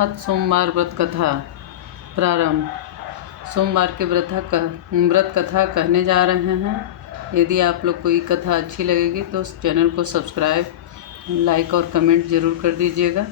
आज सोमवार व्रत कथा प्रारंभ। सोमवार के व्रत कथा कहने जा रहे हैं। यदि आप लोग को ये कथा अच्छी लगेगी तो उस चैनल को सब्सक्राइब, लाइक और कमेंट ज़रूर कर दीजिएगा।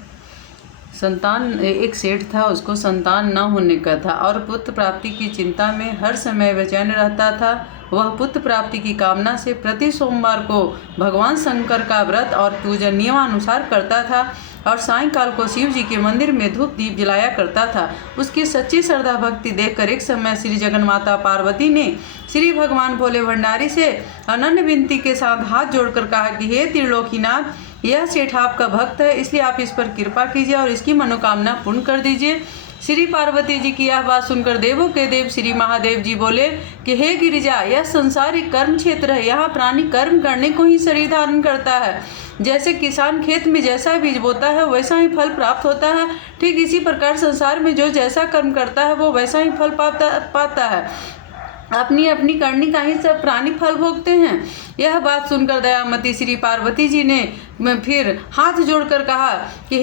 एक सेठ था, उसको संतान न होने का था और पुत्र प्राप्ति की चिंता में हर समय बेचैन रहता था। वह पुत्र प्राप्ति की कामना से प्रति सोमवार को भगवान शंकर का व्रत और पूजन नियमानुसार करता था और सायंकाल को शिव जी के मंदिर में धूप दीप जलाया करता था। उसकी सच्ची श्रद्धा भक्ति देखकर एक समय श्री जगन्माता पार्वती ने श्री भगवान भोले भंडारी से अनन्य विनती के साथ हाथ जोड़कर कहा कि हे त्रिलोकीनाथ, यह सेठ आपका भक्त है, इसलिए आप इस पर कृपा कीजिए और इसकी मनोकामना पूर्ण कर दीजिए। श्री पार्वती जी की यह बात सुनकर देवों के देव श्री महादेव जी बोले कि हे गिरिजा, यह संसार एक कर्म क्षेत्र है। यहाँ प्राणी कर्म करने को ही शरीर धारण करता है। जैसे किसान खेत में जैसा बीज बोता है वैसा ही फल प्राप्त होता है, ठीक इसी प्रकार संसार में जो जैसा कर्म करता है वो वैसा ही फल पाता है। अपनी अपनी करनी का ही सब प्राणी फल भोगते हैं। यह बात सुनकर दयामती श्री पार्वती जी ने फिर हाथ जोड़कर कहा कि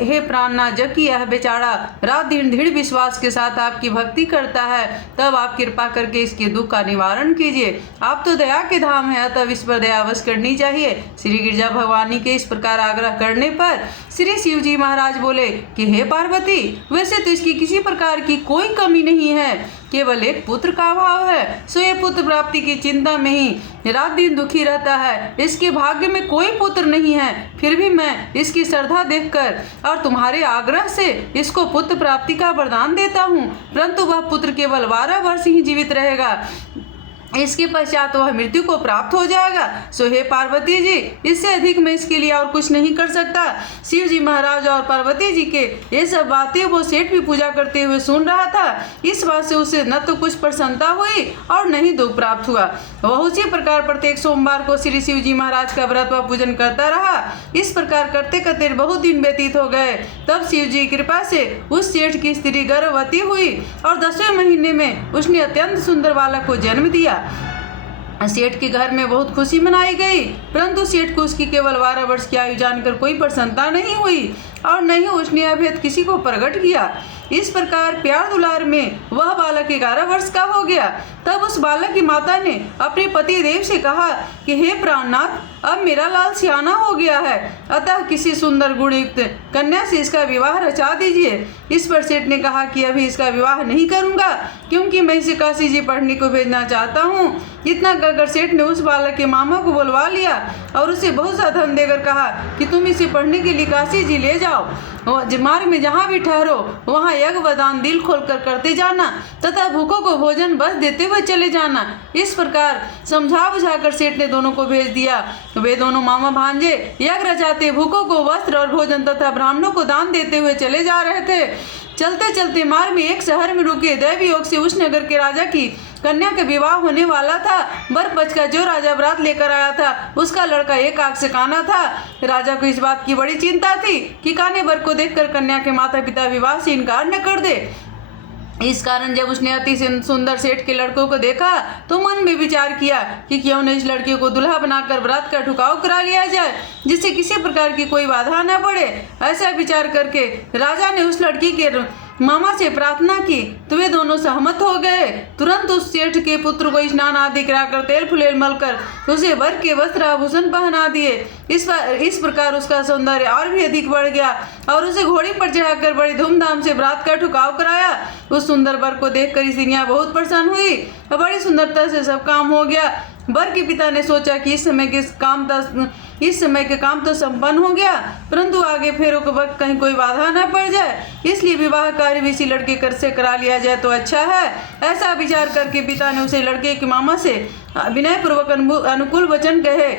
हे प्राणनाथ, जबकि यह बेचारा रात दिन दृढ़ विश्वास के साथ आपकी भक्ति करता है, तब आप कृपा करके इसके दुख का निवारण कीजिए। आप तो दया के धाम है, तब इस पर दया अवश्य करनी चाहिए। श्री गिरिजा भगवानी के इस प्रकार आग्रह करने पर श्री शिव जी महाराज बोले कि हे पार्वती, वैसे तो इसकी किसी प्रकार की कोई कमी नहीं है, केवल एक पुत्र का अभाव है। सो ये पुत्र प्राप्ति की चिंता में ही रात दिन दुखी रहता है। इसके भाग्य में कोई पुत्र नहीं है, फिर भी मैं इसकी श्रद्धा देखकर और तुम्हारे आग्रह से इसको पुत्र प्राप्ति का वरदान देता हूँ, परंतु वह पुत्र केवल 12 वर्ष ही जीवित रहेगा। इसके पश्चात वह मृत्यु को प्राप्त हो जाएगा। सो हे पार्वती जी, इससे अधिक मैं इसके लिए और कुछ नहीं कर सकता। शिव जी महाराज और पार्वती जी के ये सब बातें वो सेठ भी पूजा करते हुए सुन रहा था। इस बात से उसे न तो कुछ प्रसन्नता हुई और न ही दुख प्राप्त हुआ। वह उसी प्रकार प्रत्येक सोमवार को श्री शिव जी महाराज का व्रत व पूजन करता रहा। इस प्रकार करते करते बहुत दिन व्यतीत हो गए। तब शिव जी की कृपा से उस सेठ की स्त्री गर्भवती हुई और 10वें महीने में उसने अत्यंत सुंदर बालक को जन्म दिया। सेठ के घर में बहुत खुशी मनाई गई, परंतु सेठ को उसकी केवल 12 वर्ष की आयु जानकर कोई प्रसन्नता नहीं हुई और न ही उसने यह भेद किसी को प्रकट किया। इस प्रकार प्यार दुलार में वह बालक 11 वर्ष का हो गया। तब उस बालक की माता ने अपने पति देव से कहा कि हे प्राणनाथ, अब मेरा लाल सियाना हो गया है, अतः किसी सुंदर गुणयुक्त कन्या से इसका विवाह रचा दीजिए। इस पर सेठ ने कहा कि अभी इसका विवाह नहीं करूंगा, क्योंकि मैं इसे काशी जी पढ़ने को भेजना चाहता हूँ। इतना कहकर सेठ ने उस बालक के मामा को बुलवा लिया और उसे बहुत सा धन देकर कहा कि तुम इसे पढ़ने के लिए काशी जी ले जाओ। मार्ग में जहाँ भी ठहरो वहाँ यज्ञ वदान दिल खोलकर करते जाना तथा भूखों को भोजन बस देते हुए चले जाना। इस प्रकार समझा बुझाकर सेठ ने दोनों को भेज दिया। वे दोनों मामा भांजे यज्ञ रचाते भूखों को वस्त्र और भोजन तथा ब्राह्मणों को दान देते हुए चले जा रहे थे। चलते चलते मार्ग में एक शहर में रुके। दैवी योग से उस नगर के राजा की कन्या का विवाह होने वाला था। बर पच का जो राजा बरात लेकर आया था उसका लड़का एक आंख से काना था। राजा को इस बात की बड़ी चिंता थी कि काने बर को देखकर कन्या के माता पिता विवाह से इनकार न कर दे। इस कारण जब उसने अति सुंदर सेठ के लड़कों को देखा तो मन में विचार किया कि क्यों न इस लड़के को दुल्हा बनाकर बरात का ठुकाव करा लिया जाए, जिससे किसी प्रकार की कोई बाधा न पड़े। ऐसा विचार करके राजा ने उस लड़की के मामा से प्रार्थना की तो वे दोनों सहमत हो गए। तुरंत उस सेठ के पुत्र को स्नान आदि कराकर तेल फुलेल मलकर उसे वर के वस्त्र आभूषण पहना दिए। इस प्रकार उसका सौंदर्य और भी अधिक बढ़ गया और उसे घोड़ी पर चढ़ाकर बड़ी धूमधाम से बरात का ठुकाव कराया। उस सुंदर वर को देखकर स्त्रियां बहुत प्रसन्न हुई और बड़ी सुंदरता से सब काम हो गया। वर के पिता ने सोचा कि इस समय के काम तो संपन्न हो गया, परंतु आगे फेरों के वक्त कहीं कोई बाधा न पड़ जाए, इसलिए विवाह कार्य भी इसी लड़के कर से करा लिया जाए तो अच्छा है। ऐसा विचार करके पिता ने उसे लड़के के मामा से विनयपूर्वक अनुकूल वचन कहे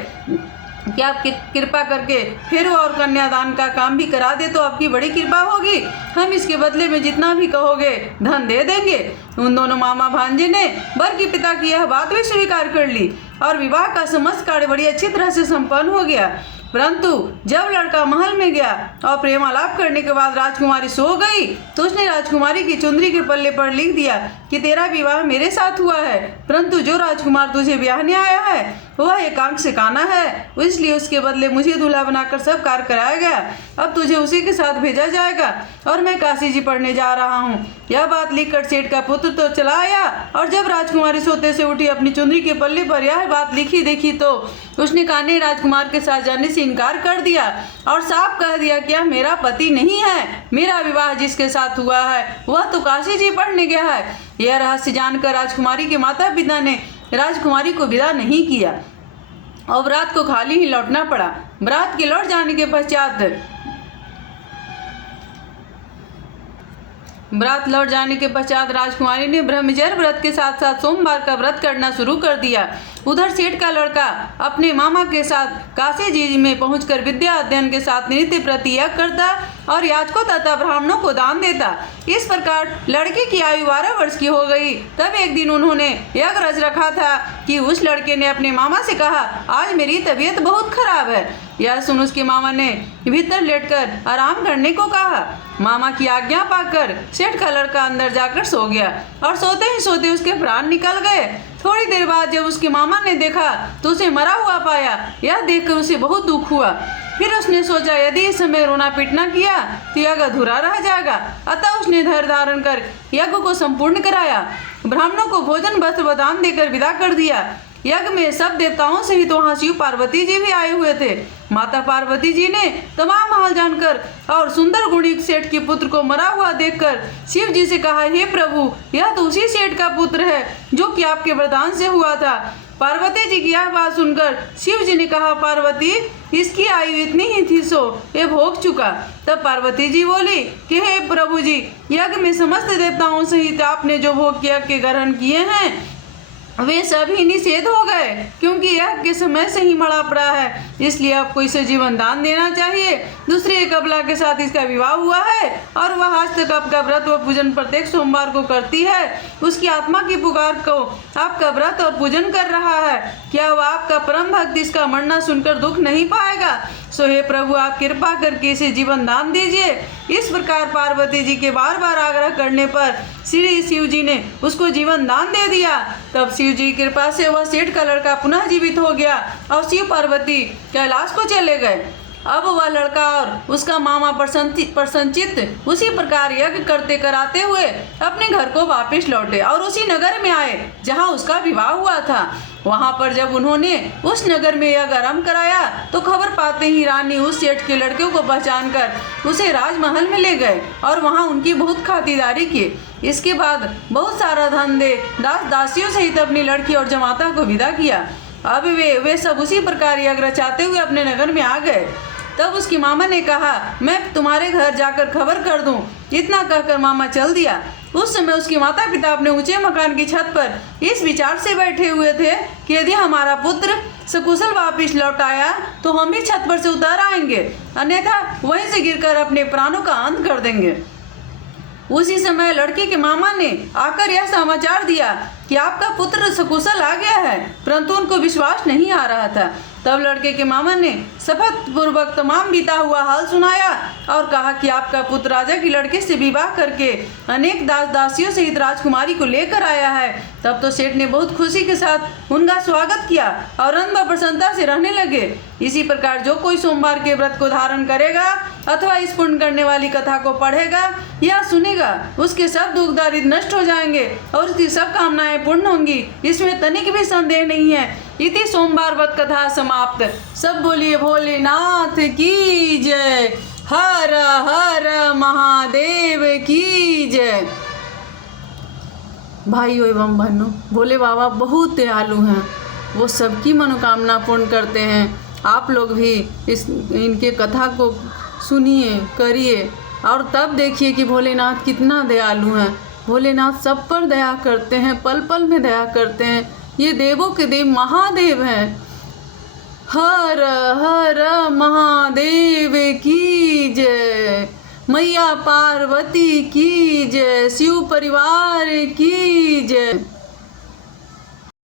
कि आप कृपा करके फेरों और कन्यादान का काम भी करा दे तो आपकी बड़ी कृपा होगी। हम इसके बदले में जितना भी कहोगे धन दे देंगे। उन दोनों मामा भांजे ने वर के पिता की यह बात भी स्वीकार कर ली और विवाह का समस्त कार्य बड़ी अच्छी तरह से संपन्न हो गया। परंतु जब लड़का महल में गया और प्रेम आलाप करने के बाद राजकुमारी सो गई तो उसने राजकुमारी की चुंदरी के पल्ले पर लिख दिया कि तेरा विवाह मेरे साथ हुआ है, परंतु जो राजकुमार तुझे ब्याहने आया है वह एक आंख से काना है, इसलिए उसके बदले मुझे दूल्हा बनाकर सब कार्य कराया गया। अब तुझे उसी के साथ भेजा जाएगा और मैं काशी जी पढ़ने जा रहा हूँ। यह बात लिखकर सेठ का पुत्र तो चला आया और जब राजकुमारी सोते से उठी अपनी चुंदरी के पल्ले पर यह बात लिखी देखी तो उसने कान्हे राजकुमार के साथ जाने से इनकार कर दिया और साफ कह दिया कि यह मेरा पति नहीं है, मेरा विवाह जिसके साथ हुआ है वह तो काशी जी पढ़ने गया है। यह रहस्य जानकर राजकुमारी के माता पिता ने राजकुमारी को विदा नहीं किया और बारात को खाली ही लौटना पड़ा। बारात के लौट जाने के पश्चात राजकुमारी ने ब्रह्मचर्य व्रत के साथ साथ सोमवार का व्रत करना शुरू कर दिया। उधर सेठ का लड़का अपने मामा के साथ काशी जी में पहुंचकर विद्या अध्ययन के साथ नित्य प्रति यज्ञ करता और याचकों तथा ब्राह्मणों को दान देता। इस प्रकार लड़के की आयु 12 वर्ष की हो गई। तब एक दिन उन्होंने यज्ञ रच रखा था कि उस लड़के ने अपने मामा से कहा, आज मेरी तबीयत बहुत खराब है। यह सुन उसके मामा ने भीतर लेटकर आराम करने को कहा। मामा की आज्ञा पाकर सेठ का लड़का अंदर जाकर सो गया और सोते ही सोते उसके प्राण निकल गए। थोड़ी देर बाद जब उसके मामा ने देखा तो उसे मरा हुआ पाया। यह देखकर उसे बहुत दुख हुआ। फिर उसने सोचा यदि इस समय रोना पीटना किया तो यज्ञ अधूरा रह जाएगा। अतः उसने धैर्य धारण कर यज्ञ को संपूर्ण कराया, ब्राह्मणों को भोजन वस्त्र व दान देकर विदा कर दिया। यज्ञ में सब देवताओं सहित वहाँ शिव पार्वती जी भी आए हुए थे। माता पार्वती जी ने तमाम हाल जानकर और सुंदर गुणी सेठ के पुत्र को मरा हुआ देखकर शिव जी से कहा, हे प्रभु, यह तो उसी सेठ का पुत्र है जो कि आपके वरदान से हुआ था। पार्वती जी की यह बात सुनकर शिव जी ने कहा, पार्वती, इसकी आयु इतनी ही थी सो ये भोग चुका। तब पार्वती जी बोली कि हे प्रभु जी, यज्ञ में समस्त देवताओं सहित आपने जो भोग यज्ञ के ग्रहण किए हैं वे सभी निषेध हो गए, क्योंकि यह के समय से ही मरा पड़ा है, इसलिए आपको इसे जीवन दान देना चाहिए। दूसरी एक अबला के साथ इसका विवाह हुआ है और वह आज तक आपका व्रत व पूजन प्रत्येक सोमवार को करती है। उसकी आत्मा की पुकार को आपका व्रत और पूजन कर रहा है। क्या वह आपका परम भक्त इसका मरना सुनकर दुख नहीं पाएगा? सो हे प्रभु, आप कृपा करके इसे जीवन दान दीजिए। इस प्रकार पार्वती जी के बार बार आग्रह करने पर श्री शिव जी ने उसको जीवन दान दे दिया। तब शिव जी की कृपा से वह सेठ का लड़का पुनः जीवित हो गया और शिव पार्वती कैलाश को चले गए। अब वह लड़का और उसका मामा प्रसन्नचित्त उसी प्रकार यज्ञ करते कराते हुए अपने घर को वापस लौटे और उसी नगर में आए जहाँ उसका विवाह हुआ था। वहाँ पर जब उन्होंने उस नगर में यज्ञ आरम्भ कराया तो खबर पाते ही रानी उस सेठ के लड़के को पहचान कर उसे राजमहल में ले गए और वहाँ उनकी बहुत खातिरदारी की। इसके बाद बहुत सारा धन दे दास दासियों सहित अपनी लड़की और जमाता को विदा किया। अब वे सब उसी प्रकार यज्ञ रचाते हुए अपने नगर में आ गए। तब उसकी मामा ने कहा, मैं तुम्हारे घर जाकर खबर कर दूं। इतना कहकर मामा चल दिया। उस समय उसके माता पिता अपने ऊंचे मकान की छत पर इस विचार से बैठे हुए थे कि यदि हमारा पुत्र सकुशल वापिस लौट आया तो हम भी छत पर से उतर आएंगे, अन्यथा वहीं से गिरकर अपने प्राणों का अंत कर देंगे। उसी समय लड़के के मामा ने आकर यह समाचार दिया कि आपका पुत्र सकुशल आ गया है, परंतु उनको विश्वास नहीं आ रहा था। तब लड़के के मामा ने शपथ पूर्वक तमाम बीता हुआ हाल सुनाया और कहा कि आपका पुत्र राजा की लड़के से विवाह करके अनेक दास दासियों सहित राजकुमारी को लेकर आया है। तब तो सेठ ने बहुत खुशी के साथ उनका स्वागत किया और आनंद व प्रसन्नता से रहने लगे। इसी प्रकार जो कोई सोमवार के व्रत को धारण करेगा अथवा इस पुण्य करने वाली कथा को पढ़ेगा या सुनेगा, उसके सब दुख दारिद्र नष्ट हो जाएंगे और उसकी सब कामनाएं पूर्ण होंगी, इसमें तनिक भी संदेह नहीं है। इति सोमवार व्रत कथा समाप्त। सब बोलिए भोलेनाथ की जय। हर हर महादेव की जय। भाइयों एवं बहनों, भोले बाबा बहुत दयालु हैं, वो सबकी मनोकामना पूर्ण करते हैं। आप लोग भी इनके कथा को सुनिए, करिए और तब देखिए कि भोलेनाथ कितना दयालु हैं। भोलेनाथ सब पर दया करते हैं, पल पल में दया करते हैं। ये देवों के देव महादेव हैं। हर हर महादेव की जय। मैया पार्वती की जय। शिव परिवार की जय।